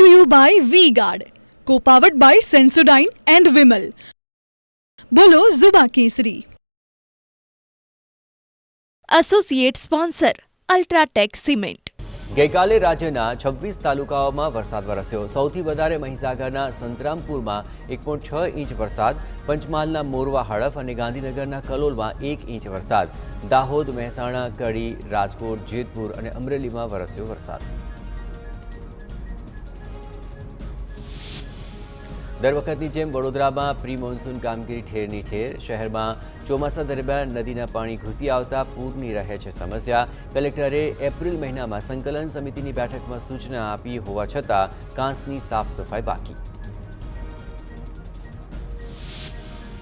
Brought to you by Vega, powered by Sensodyne and Vinyl. Grow ZMPC. Associate sponsor UltraTech cement. ગઈકાલે રાજ્યના 26 તાલુકાઓમાં વરસાદ વરસ્યો. સૌથી વધારે મહીસાગરના સંતરામપુરમાં 1.6 ઇંચ વરસાદ, પંચમહાલના મોરવા હડફ અને ગાંધીનગરના કલોલમાં 1 ઇંચ વરસાદ. દાહોદ, મહેસાણા, કડી, રાજકોટ, જેતપુર અને અમરેલીમાં વરસ્યો વરસાદ. દર વખતની જેમ વડોદરામાં પ્રી મોન્સૂન કામગીરી ઠેરની ઠેર. શહેરમાં ચોમાસા દરમિયાન નદીના પાણી ઘૂસી આવતા પૂરની રહે છે સમસ્યા. કલેક્ટરે એપ્રિલ મહિનામાં સંકલન સમિતિની બેઠકમાં સૂચના આપી હોવા છતાં કાંસની સાફ સફાઈ બાકી.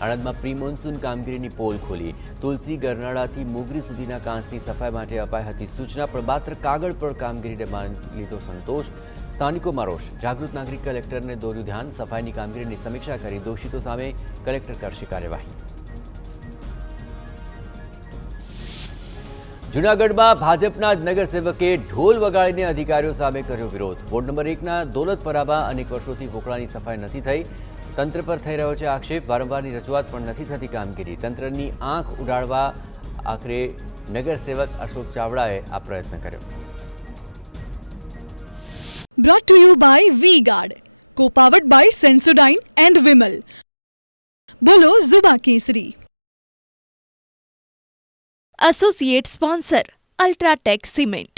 આણંદમાં પ્રી મોન્સૂન કામગીરીની પોલ ખોલી. તુલસી, ગરનાળાથી મોગરી સુધીના કાંસની સફાઈ માટે અપાઈ હતી સૂચના, પણ માત્ર કાગળ પર કામગીરીને માની લીધો સંતોષ. સ્થાનિકોમાં રોષ. જાગૃત નાગરિક કલેક્ટરને દોર્યું ધ્યાન. સફાઈની કામગીરીની સમીક્ષા કરી દોષિતો સામે કલેક્ટર કરશે કાર્યવાહી. જૂનાગઢમાં ભાજપના જ નગરસેવકે ઢોલ વગાડીને અધિકારીઓ સામે કર્યો વિરોધ. વોર્ડ નંબર 1ના દોલતપરામાં અનેક વર્ષોથી વોકળાની સફાઈ નથી થઈ. તંત્ર પર થઈ રહ્યો છે આક્ષેપ. વારંવારની રજૂઆત પણ નથી થતી કામગીરી. તંત્રની આંખ ઉડાડવા આખરે નગરસેવક અશોક ચાવડાએ આ પ્રયત્ન કર્યો. Brought to you by Vega, powered by Sensodyne and Vinyl. Grow ZMPC. Associate sponsor UltraTech cement.